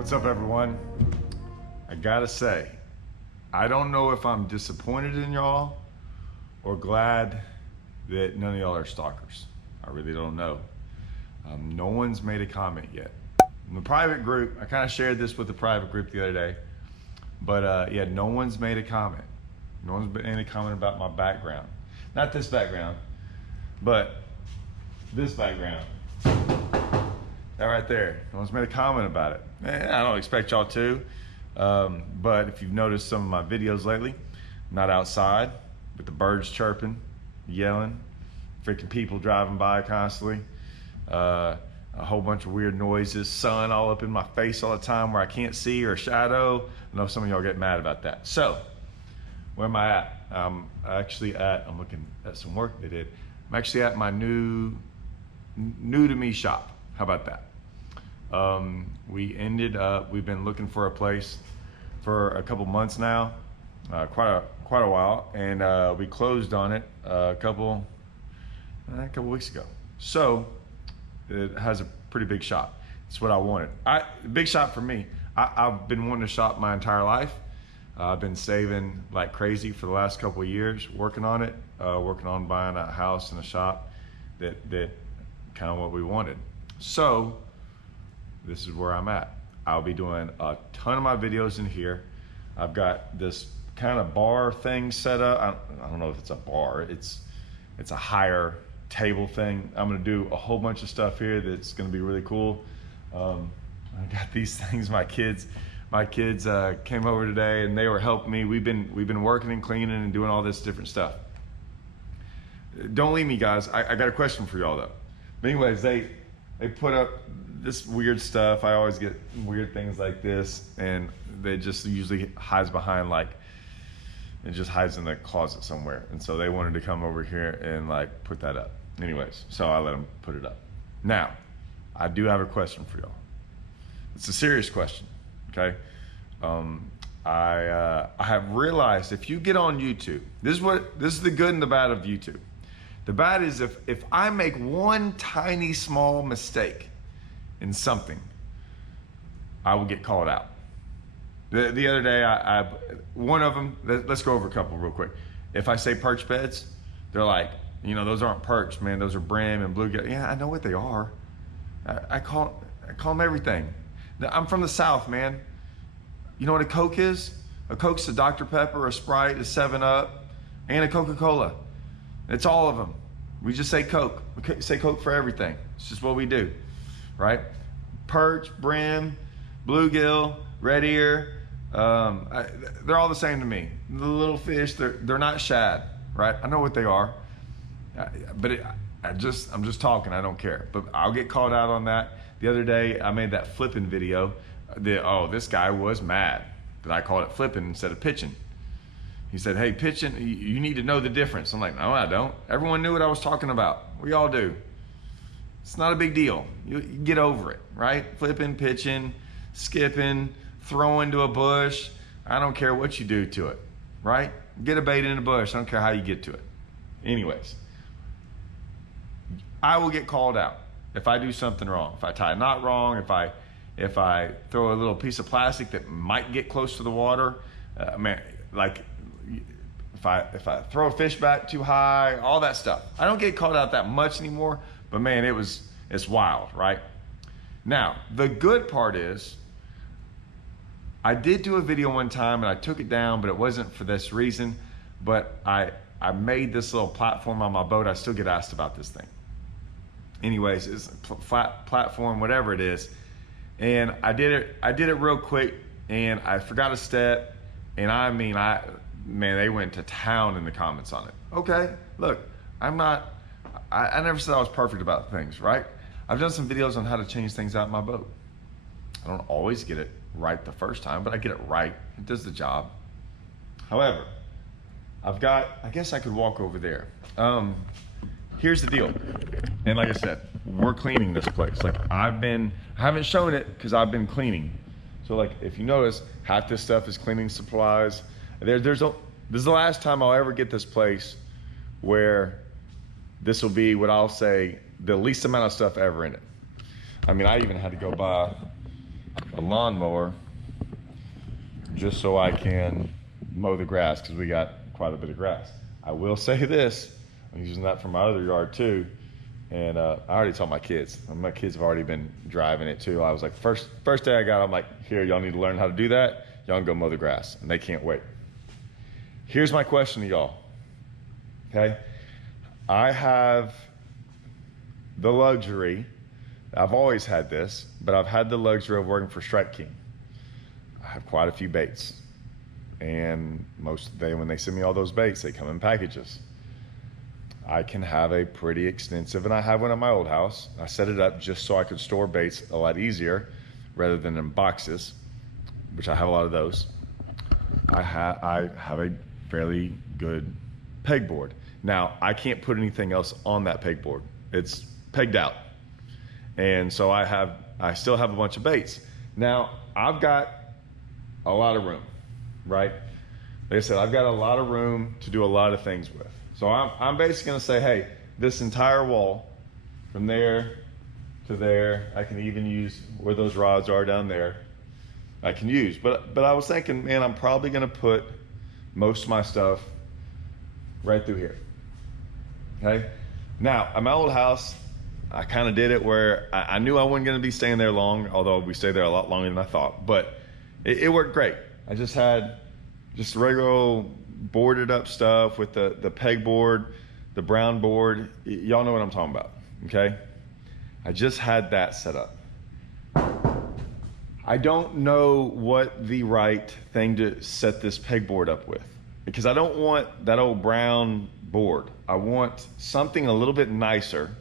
What's up, everyone? I gotta say, I don't know if I'm disappointed in y'all or glad that none of y'all are stalkers. I really don't know. No one's made a comment yet. In the private group, I kind of shared this with the private group the other day, but yeah, no one's made a comment. No one's made any comment about my background. Not this background, but this background. That right there. No one's made a comment about it. I don't expect y'all to, but if you've noticed some of my videos lately, I'm not outside with the birds chirping, yelling, freaking people driving by constantly, a whole bunch of weird noises, sun all up in my face all the time where I can't see or shadow. I know some of y'all get mad about that. So, where am I at? I'm looking at some work they did. I'm actually at my new to me shop. How about that? We've been looking for a place for a couple months now, quite a while, and we closed on it a couple weeks ago. So it has a pretty big shop. It's what I wanted. Big shop for me. I've been wanting to shop my entire life. I've been saving like crazy for the last couple of years, working on it, working on buying a house and a shop that kind of what we wanted. So this is where I'm at. I'll be doing a ton of my videos in here. I've got this kind of bar thing set up. I don't know if it's a bar. It's a higher table thing. I'm gonna do a whole bunch of stuff here that's gonna be really cool. I got these things. My kids came over today and they were helping me. We've been working and cleaning and doing all this different stuff. Don't leave me, guys. I got a question for y'all though. But anyways, they put up this weird stuff. I always get weird things like this, and they just usually hides behind it just hides in the closet somewhere. And so they wanted to come over here and like put that up. Anyways, so I let them put it up. Now, I do have a question for y'all. It's a serious question, okay? I have realized if you get on YouTube, this is the good and the bad of YouTube. The bad is if I make one tiny small mistake in something, I will get called out. The other day, one of them, let's go over a couple real quick. If I say perch beds, they're like, those aren't perch, man. Those are brim and bluegill. Yeah, I know what they are. I call them everything. I'm from the South, man. You know what a Coke is? A Coke's a Dr. Pepper, a Sprite, a 7-Up, and a Coca-Cola. It's all of them. We just say Coke. We say Coke for everything. It's just what we do, right? Perch, brim, bluegill, red ear, they're all the same to me. The little fish, they're not shad, right? I know what they are, but I'm just talking. I don't care. But I'll get called out on that. The other day, I made that flipping video. This guy was mad that I called it flipping instead of pitching. He said, hey, pitching, you need to know the difference. I'm like, no, I don't. Everyone knew what I was talking about. We all do. It's not a big deal. You get over it, right? Flipping, pitching, skipping, throwing to a bush. I don't care what you do to it, right? Get a bait in a bush. I don't care how you get to it. Anyways, I will get called out if I do something wrong. If I tie a knot wrong, if I throw a little piece of plastic that might get close to the water, if I throw a fish back too high, all that stuff. I don't get called out that much anymore, but man, it's wild, right? Now, the good part is, I did do a video one time and I took it down, but it wasn't for this reason, but I made this little platform on my boat. I still get asked about this thing. Anyways, it's a flat platform, whatever it is. And I did it real quick and I forgot a step, and man, they went to town in the comments on it. Okay, look, I never said I was perfect about things, right? I've done some videos on how to change things out in my boat. I don't always get it right the first time, but I get it right. It does the job. However, I guess I could walk over there. Here's the deal. And like I said, we're cleaning this place. Like I haven't shown it because I've been cleaning. So like, if you notice, half this stuff is cleaning supplies. This is the last time I'll ever get this place where this will be what I'll say the least amount of stuff ever in it. I mean, I even had to go buy a lawnmower just so I can mow the grass, because we got quite a bit of grass. I will say this, I'm using that for my other yard too. And I already told my kids. My kids have already been driving it too. I was like, first day I got, I'm like, here, y'all need to learn how to do that. Y'all can go mow the grass. And they can't wait. Here's my question to y'all, okay? I have the luxury, I've always had this, but I've had the luxury of working for Strike King. I have quite a few baits. And when they send me all those baits, they come in packages. I can have a pretty extensive, and I have one at my old house. I set it up just so I could store baits a lot easier rather than in boxes, which I have a lot of those. I have a fairly good pegboard. Now, I can't put anything else on that pegboard. It's pegged out. And so I still have a bunch of baits. Now, I've got a lot of room, right? Like I said, I've got a lot of room to do a lot of things with. So I'm basically gonna say, hey, this entire wall, from there to there, I can even use where those rods are down there, I can use. But I was thinking, man, I'm probably gonna put most of my stuff right through here, okay? Now, at my old house, I kind of did it where I knew I wasn't gonna be staying there long, although we stayed there a lot longer than I thought, but it worked great. I just had just regular old boarded up stuff with the pegboard, the brown board. Y'all know what I'm talking about, okay? I just had that set up. I don't know what the right thing to set this pegboard up with, because I don't want that old brown board. I want something a little bit nicer.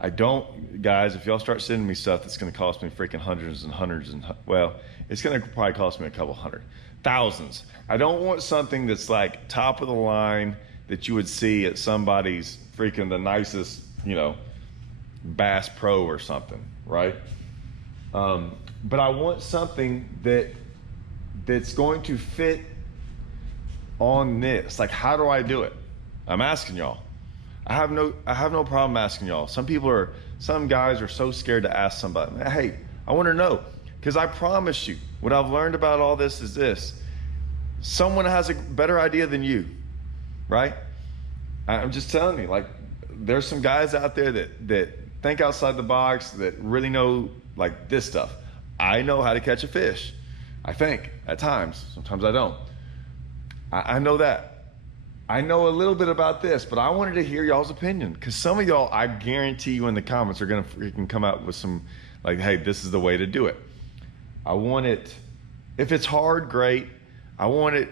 I don't, guys, if y'all start sending me stuff that's gonna cost me freaking hundreds and hundreds and, well, it's gonna probably cost me a couple hundred. Thousands. I don't want something that's like top of the line that you would see at somebody's freaking the nicest, you know, Bass Pro or something, right? But I want something that's going to fit on this. Like, how do I do it? I'm asking y'all. I have no problem asking y'all. Some guys are so scared to ask somebody. Hey, I want to know. Because I promise you, what I've learned about all this is this. Someone has a better idea than you, right? I'm just telling you, like, there's some guys out there that think outside the box, that really know, like, this stuff. I know how to catch a fish, I think, at times. Sometimes I don't. I know that. I know a little bit about this, but I wanted to hear y'all's opinion. Because some of y'all, I guarantee you in the comments, are going to freaking come out with some, like, hey, this is the way to do it. I want it, if it's hard, great. I want it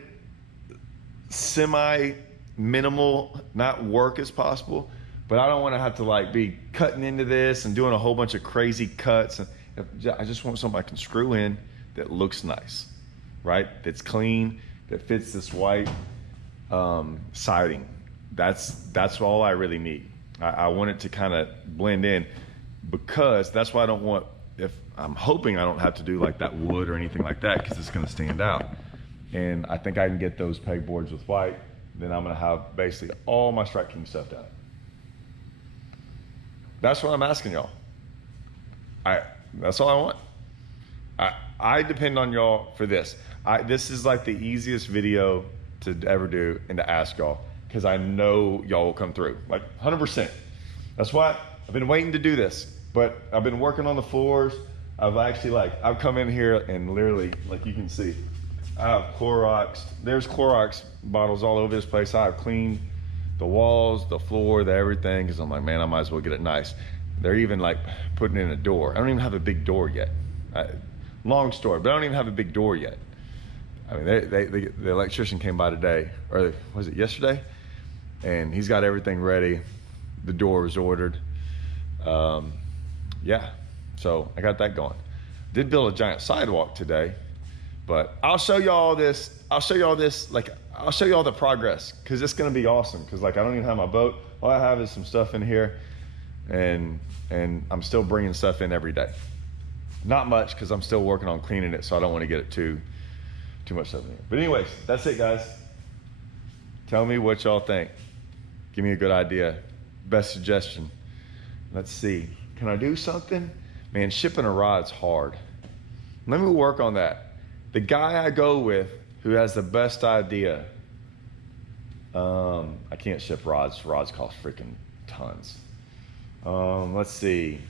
semi-minimal, not work as possible, but I don't want to have to like be cutting into this and doing a whole bunch of crazy cuts. And I just want something I can screw in that looks nice, right? That's clean, that fits this white siding. That's all I really need. I want it to kind of blend in, because that's why I don't want, if I'm hoping I don't have to do like that wood or anything like that, because it's going to stand out. And I think I can get those pegboards with white. Then I'm going to have basically all my Strike King stuff down. That's what I'm asking y'all. That's all I want. I depend on y'all for this. This is like the easiest video to ever do and to ask y'all, because I know y'all will come through, like 100%. That's why I've been waiting to do this, but I've been working on the floors. I've come in here and literally, like you can see, I have Clorox. There's Clorox bottles all over this place. I have cleaned the walls, the floor, the everything, because I'm like, man, I might as well get it nice. They're even like putting in a door. I don't even have a big door yet. Long story, but I don't even have a big door yet. I mean, the electrician came by today, or was it yesterday? And he's got everything ready. The door was ordered. Yeah, so I got that going. Did build a giant sidewalk today, but I'll show you all this. I'll show you all this, like, I'll show you all the progress, because it's gonna be awesome. Because like, I don't even have my boat. All I have is some stuff in here, and I'm still bringing stuff in every day. Not much, because I'm still working on cleaning it, so I don't want to get it too much stuff in here. But anyways, that's it, guys. Tell me what y'all think. Give me a good idea. Best suggestion. Let's see. Can I do something? Man, shipping a rod's hard. Let me work on that. The guy I go with who has the best idea. I can't ship rods. Rods cost freaking tons. Let's see.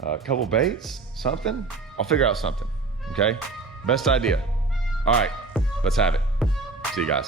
A couple baits, something. I'll figure out something. Okay. Best idea. All right. Let's have it. See you guys.